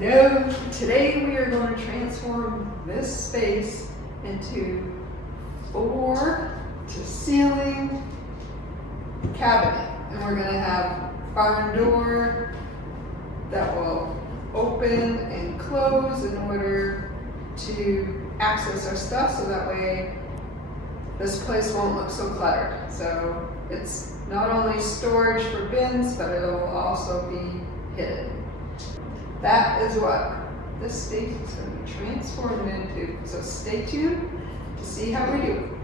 No, today we are going to transform this space into floor to ceiling cabinet. And we're going to have barn door that will open and close in order to access our stuff, so that way this place won't look so cluttered. So it's not only storage for bins, but it'll also be hidden. That is what this space is going to be transformed into. So stay tuned to see how we do.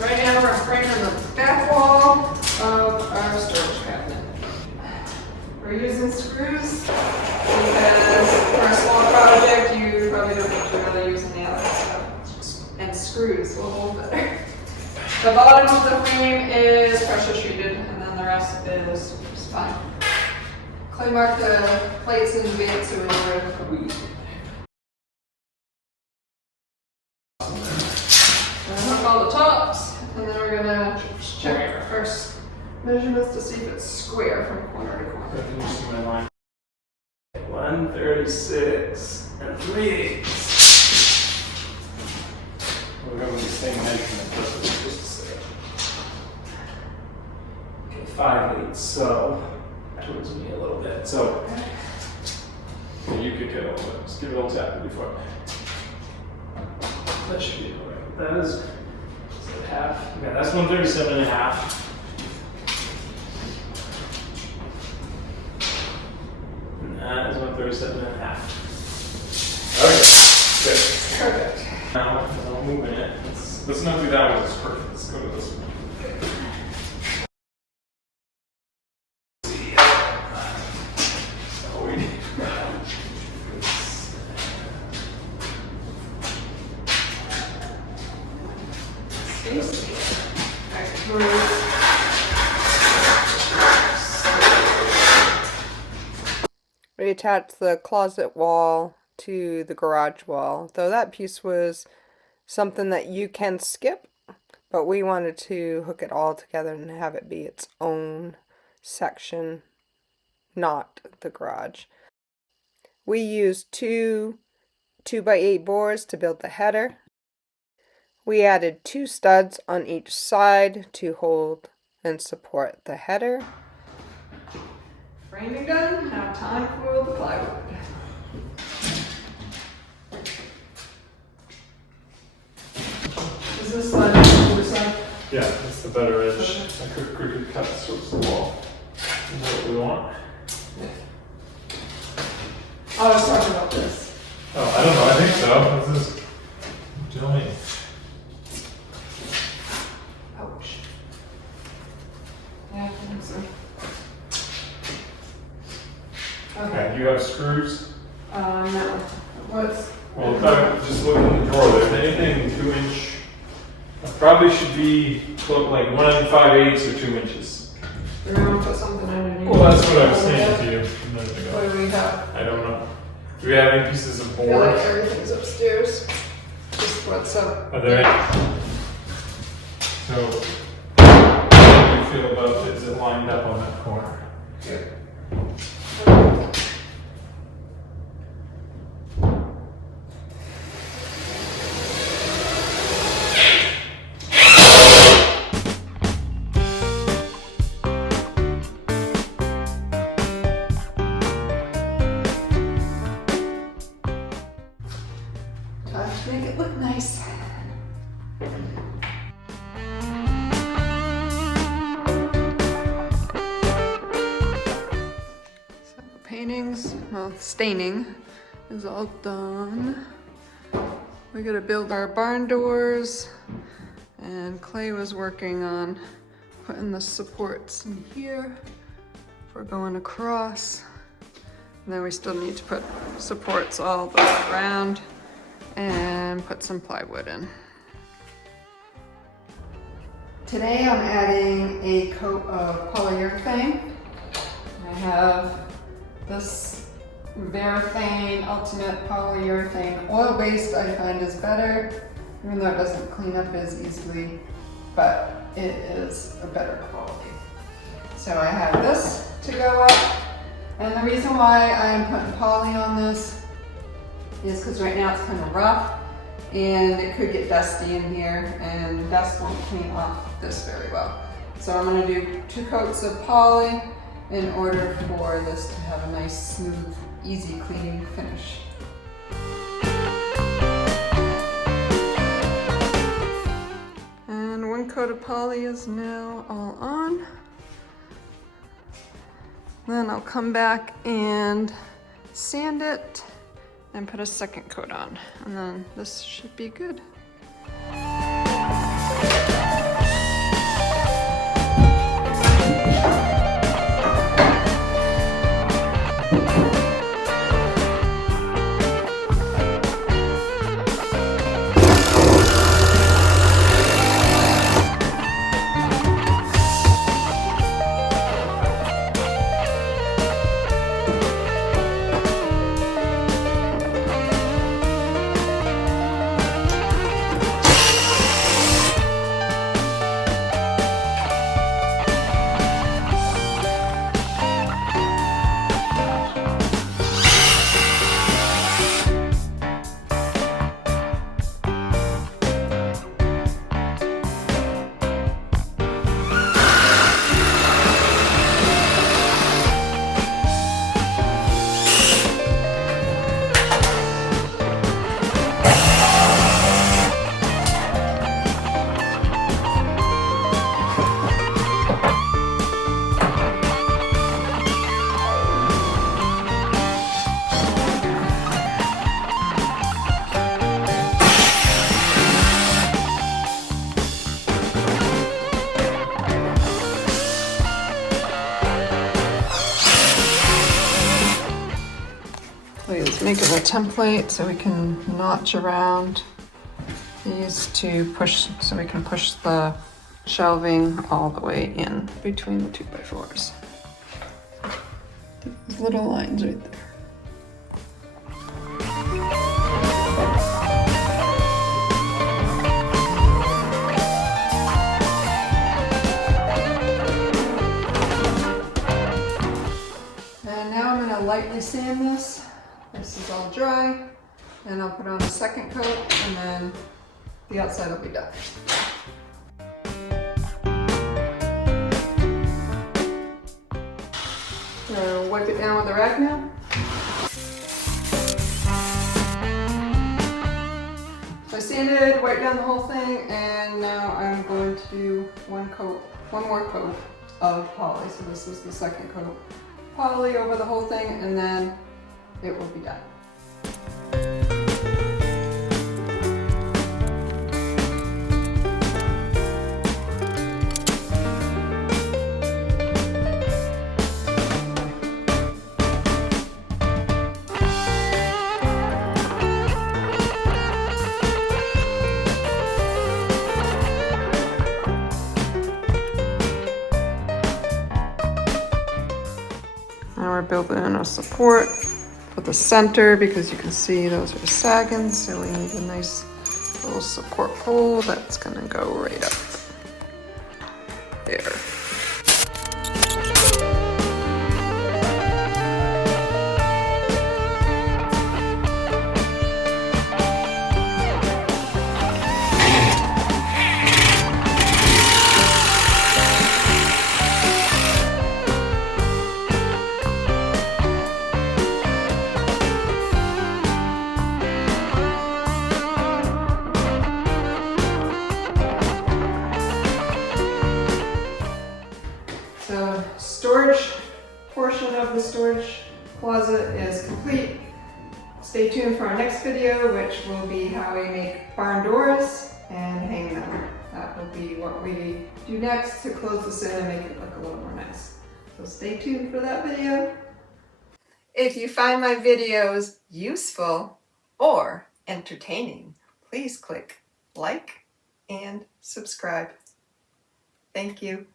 Right now we're framing the back wall of our storage cabinet. We're using screws because for a small project you probably don't need to really use any other stuff. And screws will hold better. The bottom of the frame is pressure treated and then the rest is fine. Clay marked the plates in advance so we know where we hook all the tops, and then we're gonna check our first measurements to see if it's square from corner to corner. Can you see my line? 136 and 3/8. We're going with the same measurement, that's what we're supposed to say. Okay, 5/8, so towards me a little bit. So yeah, you could get a little bit. Just give it a little tap before. That should be all right. That is half. Yeah, that's 137 and a half. And that is 137 and a half. Okay, good. Perfect. Now, I'm moving it. Let's not do that one. It's perfect. Let's go to this one. We attached the closet wall to the garage wall, though that piece was something that you can skip, but we wanted to hook it all together and have it be its own section, not the garage. We used two 2x8 boards to build the header. We added 2 studs on each side to hold and support the header. Framing done, now time for the plywood. Is this side the side? Yeah, that's the better edge. I could cut towards the wall. Is that what we want? I was talking about this. Oh, I don't know. I think so. This is. Tell me. Ouch. Yeah, I think so. Okay, you have screws? No. What's? Well, if I just look in the drawer, there's anything 2-inch. I probably should be like 1 5/8 or 2 inches. We're going to put something underneath. Well, that's what I was saying to you a minute ago. What do we have? I don't know. Do we have any pieces of I feel like board? everything's upstairs. Just what's up. Are there any? So, how do you feel about is it lined up on that corner? Good. Time to make it look nice. So paintings, well, staining is all done. We gotta build our barn doors, and Clay was working on putting the supports in here for going across. And then we still need to put supports all the way around and put some plywood in. Today I'm adding a coat of polyurethane. I have this Varathane Ultimate Polyurethane oil-based I find is better even though it doesn't clean up as easily, but it is a better quality. So I have this to go up, and the reason why I am putting poly on this is because right now it's kind of rough and it could get dusty in here, and dust won't clean off this very well. So I'm going to do 2 coats of poly in order for this to have a nice, smooth, easy cleaning finish. And 1 coat of poly is now all on. Then I'll come back and sand it and put a 2nd coat on, and then this should be good. Please make it a template so we can notch around these to push, so we can push the shelving all the way in between the 2x4s. These little lines right there. And now I'm going to lightly sand this. This is all dry, and I'll put on a 2nd coat, and then the outside will be done. So wipe it down with a rag now. So I sanded, wiped down the whole thing, and now I'm going to do one more coat of poly. So this is the 2nd coat. Poly over the whole thing, and then it will be done. Now we're building in a support for the center, because you can see those are sagging, so we need a nice little support pole that's gonna go right up there. So storage portion of the storage closet is complete. Stay tuned for our next video, which will be how we make barn doors and hang them. That will be what we do next to close this in and make it look a little more nice. So stay tuned for that video. If you find my videos useful or entertaining, please click like and subscribe. Thank you.